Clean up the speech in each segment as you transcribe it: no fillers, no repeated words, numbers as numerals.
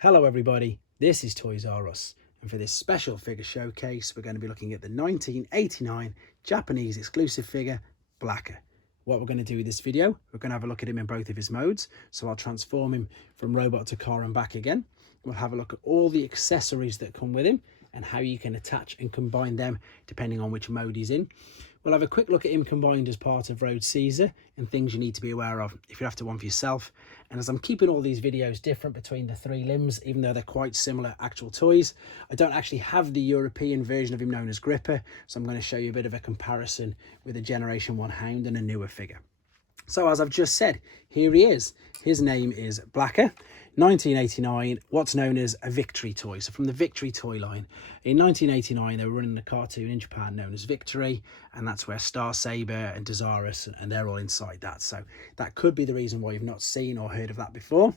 Hello everybody, this is Toys R Us, and for this special figure showcase we're going to be looking at the 1989 Japanese exclusive figure Blacker. What we're going to do with this video, we're going to have a look at him in both of his modes, so I'll transform him from robot to car and back again. We'll have a look at all the accessories that come with him and how you can attach and combine them depending on which mode he's in. We'll have a quick look at him combined as part of Road Caesar and things you need to be aware of if you're after one for yourself. And as I'm keeping all these videos different between the three limbs, even though they're quite similar actual toys, I don't actually have the European version of him known as Gripper, so I'm going to show you a bit of a comparison with a Generation 1 Hound and a newer figure. So as I've just said, here he is. His name is Blacker. 1989, what's known as a Victory toy. So from the Victory toy line. In 1989, they were running a cartoon in Japan known as Victory, and that's where Star Saber and Desirous, and they're all inside that. So that could be the reason why you've not seen or heard of that before.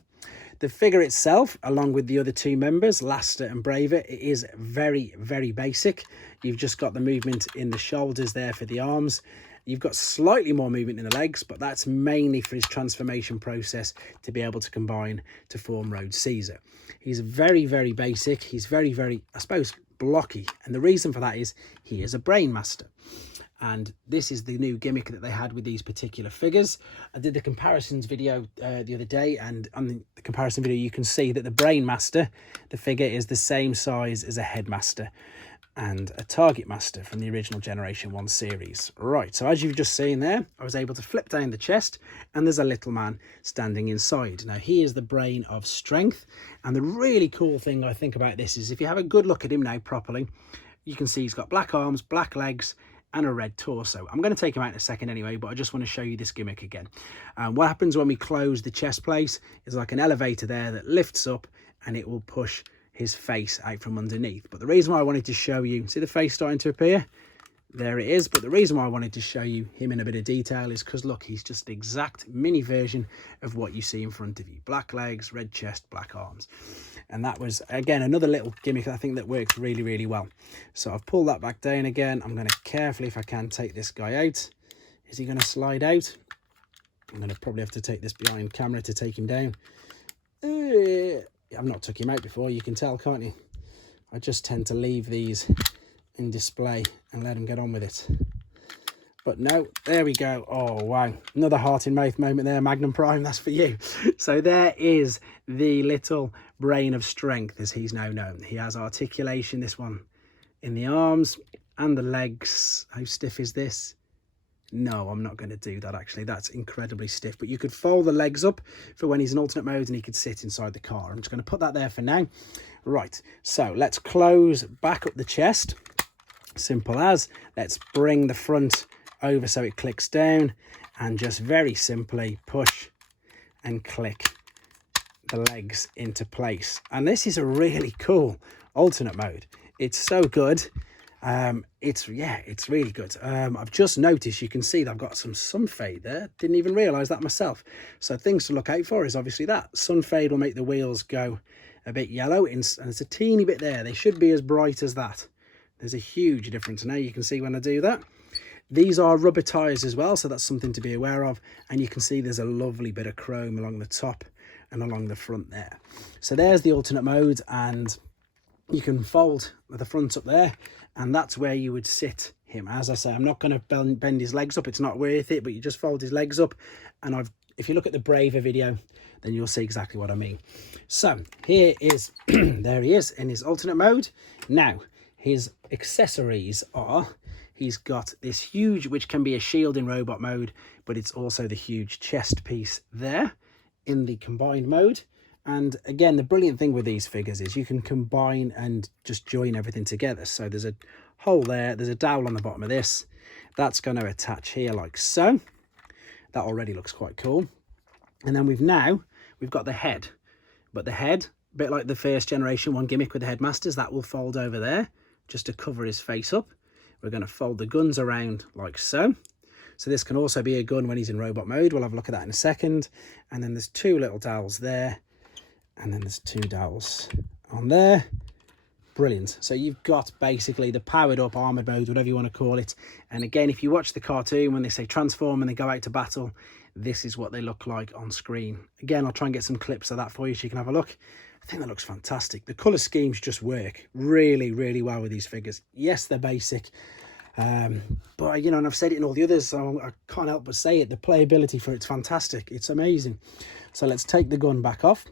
The figure itself, along with the other two members, Laster and Braver, it is very, very basic. You've just got the movement in the shoulders there for the arms. You've got slightly more movement in the legs, but that's mainly for his transformation process to be able to combine to form Road Caesar. He's very, very basic. He's very, very, I suppose, blocky. And the reason for that is he is a Brain Master. And this is the new gimmick that they had with these particular figures. I did the comparisons video the other day, and on the comparison video, you can see that the Brain Master, the figure is the same size as a Headmaster and a Target Master from the original Generation 1 series. Right, so as you've just seen there, I was able to flip down the chest and there's a little man standing inside. Now, he is the brain of strength, and the really cool thing I think about this is if you have a good look at him now properly, you can see he's got black arms, black legs, and a red torso. I'm going to take him out in a second anyway, but I just want to show you this gimmick again. What happens when we close the chest plate is like an elevator there that lifts up and it will push his face out from underneath. But the reason why I wanted to show you, see the face starting to appear? There it is. But the reason why I wanted to show you him in a bit of detail is because look, he's just the exact mini version of what you see in front of you. Black legs, red chest, black arms. And that was, again, another little gimmick I think that works really, really well. So I've pulled that back down again. I'm going to carefully, if I can, take this guy out. Is he going to slide out? I'm going to probably have to take this behind camera to take him down. I've not took him out before, you can tell, can't you? I just tend to leave these in display and let him get on with it. But no, there we go. Oh, wow. Another heart in mouth moment there, Magnum Prime, that's for you. So there is the little brain of strength, as he's now known. He has articulation, this one, in the arms and the legs. How stiff is this? No, I'm not going to do that, actually. That's incredibly stiff. But you could fold the legs up for when he's in alternate mode and he could sit inside the car. I'm just going to put that there for now. Right, so let's close back up the chest. Simple as. Let's bring the front over so it clicks down and just very simply push and click the legs into place. And this is a really cool alternate mode. It's so good. It's really good. I've just noticed, you can see that I've got some sun fade there. Didn't even realize that myself. So things to look out for is obviously that sun fade will make the wheels go a bit yellow, and it's a teeny bit there. They should be as bright as that. There's a huge difference now, you can see when I do that. These are rubber tires as well, so that's something to be aware of. And you can see there's a lovely bit of chrome along the top and along the front there. So there's the alternate mode, and you can fold the front up there, and that's where you would sit him. As I say, I'm not going to bend his legs up, it's not worth it, but you just fold his legs up. And if you look at the Braver video, then you'll see exactly what I mean. So here is there he is in his alternate mode. Now his accessories are, he's got this huge, which can be a shield in robot mode, but it's also the huge chest piece there in the combined mode. And again, the brilliant thing with these figures is you can combine and just join everything together. So there's a hole there, there's a dowel on the bottom of this. That's going to attach here like so. That already looks quite cool. And then we've got the head. But the head, a bit like the first Generation 1 gimmick with the Headmasters, that will fold over there just to cover his face up. We're going to fold the guns around like so. So this can also be a gun when he's in robot mode. We'll have a look at that in a second. And then there's two little dowels there. And then there's two dowels on there. Brilliant. So you've got basically the powered up armored mode, whatever you want to call it. And again, if you watch the cartoon, when they say transform and they go out to battle, this is what they look like on screen. Again, I'll try and get some clips of that for you so you can have a look. I think that looks fantastic. The colour schemes just work really, really well with these figures. Yes, they're basic, but you know, and I've said it in all the others, so I can't help but say it. The playability for it's fantastic. It's amazing. So let's take the gun back off.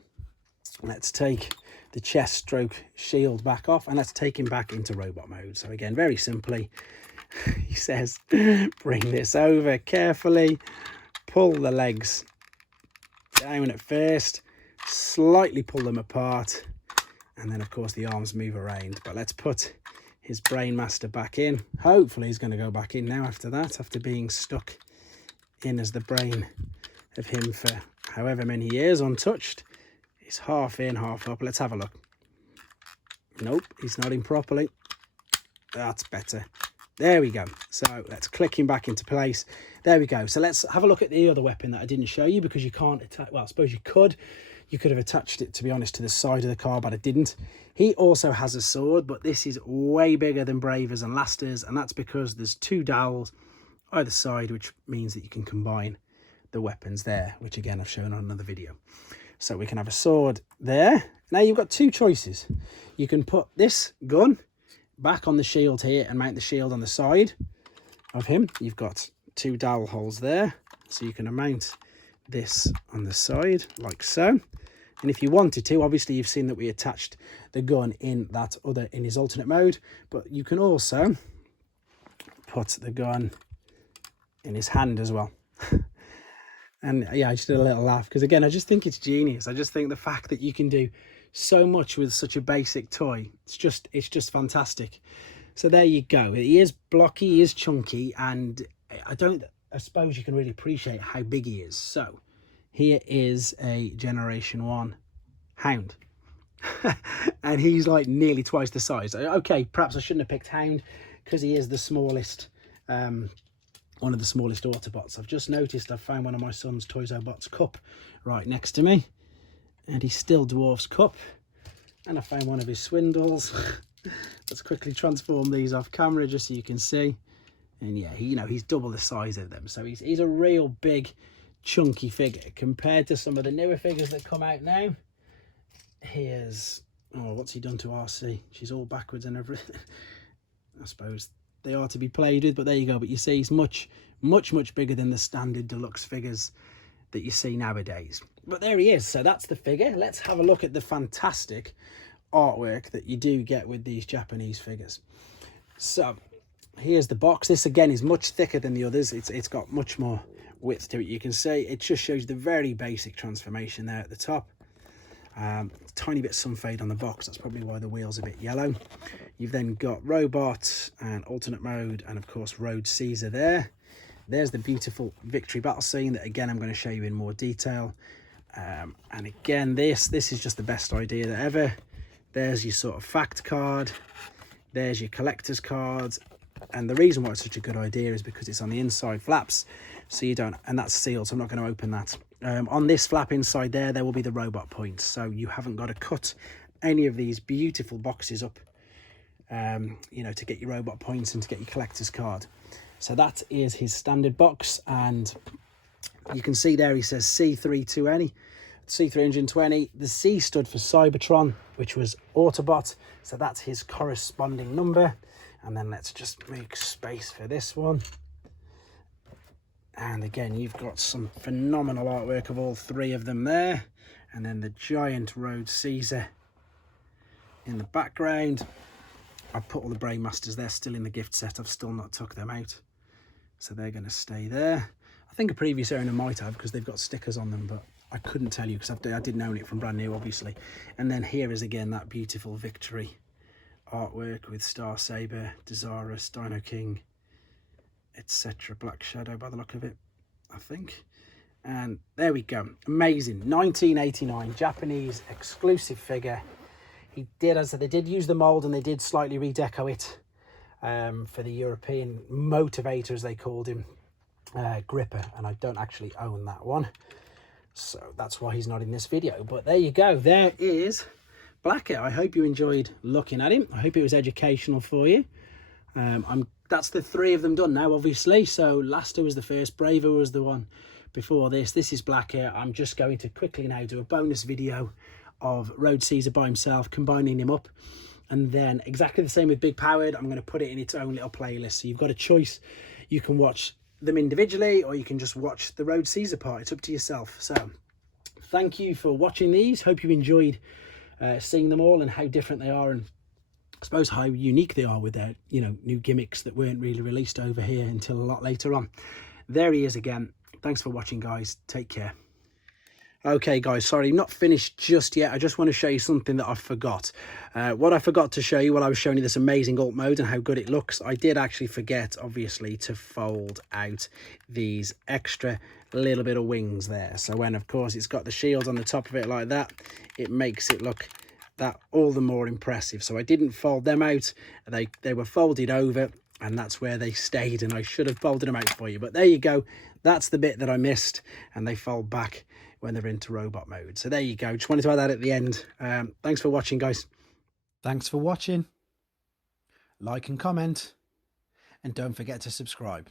Let's take the chest stroke shield back off, and let's take him back into robot mode. So again, very simply, he says, bring this over carefully, pull the legs down at first, slightly pull them apart, and then of course the arms move around. But let's put his brain master back in. Hopefully he's going to go back in now after that, after being stuck in as the brain of him for however many years untouched. He's half in, half up. Let's have a look. Nope, he's not in properly. That's better. There we go. So let's click him back into place. There we go. So let's have a look at the other weapon that I didn't show you, because you can't attach, well, I suppose you could. You could have attached it, to be honest, to the side of the car, but I didn't. He also has a sword, but this is way bigger than Bravers and Lasters, and that's because there's two dowels either side, which means that you can combine the weapons there, which again I've shown on another video. So we can have a sword there. Now you've got two choices. You can put this gun back on the shield here and mount the shield on the side of him. You've got two dowel holes there, so you can mount this on the side like so. And if you wanted to, obviously you've seen that we attached the gun in his alternate mode, but you can also put the gun in his hand as well. And yeah, I just did a little laugh because, again, I just think it's genius. I just think the fact that you can do so much with such a basic toy, it's just fantastic. So there you go. He is blocky, he is chunky, and I suppose you can really appreciate how big he is. So here is a Generation 1 Hound. And he's like nearly twice the size. Okay, perhaps I shouldn't have picked Hound because he is the smallest, one of the smallest Autobots. I've just noticed I've found one of my son's Toys R Bots cup right next to me, and he still dwarfs cup. And I found one of his Swindles. Let's quickly transform these off camera just so you can see. And yeah, he's double the size of them, so he's a real big chunky figure compared to some of the newer figures that come out now. Here's, oh, what's he done to RC? She's all backwards and everything. I suppose they are to be played with, but there you go. But you see he's much bigger than the standard deluxe figures that you see nowadays. But there he is. So that's the figure. Let's have a look at the fantastic artwork that you do get with these Japanese figures. So here's the box. This again is much thicker than the others. It's got much more width to it. You can see it just shows the very basic transformation there at the top. Tiny bit sun fade on the box. That's probably why the wheel's a bit yellow. You've then got robot and alternate mode, and of course Road Caesar there. There's the beautiful victory battle scene that again I'm going to show you in more detail. And again, this is just the best idea ever. There's your sort of fact card. There's your collector's cards. And the reason why it's such a good idea is because it's on the inside flaps, so you don't, and that's sealed, so I'm not going to open that. On this flap inside there will be the robot points, so you haven't got to cut any of these beautiful boxes up, to get your robot points and to get your collector's card. So that is his standard box, and you can see there he says C320, C320. The C stood for Cybertron, which was Autobot, so that's his corresponding number. And then let's just make space for this one. And again, you've got some phenomenal artwork of all three of them there. And then the giant Road Caesar in the background. I put all the Brainmasters, they're still in the gift set. I've still not took them out, so they're going to stay there. I think a previous owner might have, because they've got stickers on them, but I couldn't tell you because I didn't own it from brand new, obviously. And then here is again that beautiful victory artwork with Star Saber, Desirous, Dino King, etc. Black Shadow by the look of it, I think. And there we go. Amazing. 1989 Japanese exclusive figure. He did, as they did use the mold, and they did slightly redeco it for the European motivator, as they called him, Gripper, and I don't actually own that one, so that's why he's not in this video. But there you go. There is Blacker. I hope you enjoyed looking at him. I hope it was educational for you. That's the three of them done now, obviously. So Laster was the first, Braver was the one before this. This is Blacker. I'm just going to quickly now do a bonus video of Road Caesar by himself, combining him up. And then exactly the same with Big Powered. I'm going to put it in its own little playlist. So you've got a choice. You can watch them individually, or you can just watch the Road Caesar part. It's up to yourself. So thank you for watching these. Hope you enjoyed seeing them all and how different they are, and I suppose how unique they are with their, you know, new gimmicks that weren't really released over here until a lot later on. There he is again. Thanks for watching, guys. Take care. Okay guys, sorry, not finished just yet. I just want to show you something that I forgot. What I forgot to show you while I was showing you this amazing alt mode and how good it looks, I did actually forget, obviously, to fold out these extra little bit of wings there. So when, of course, it's got the shield on the top of it like that, it makes it look that all the more impressive. So I didn't fold them out. They were folded over, and that's where they stayed, and I should have folded them out for you. But there you go. That's the bit that I missed, and they fold back when they're into robot mode. So there you go. Just wanted to add that at the end. Thanks for watching, guys. Thanks for watching. Like and comment, and don't forget to subscribe.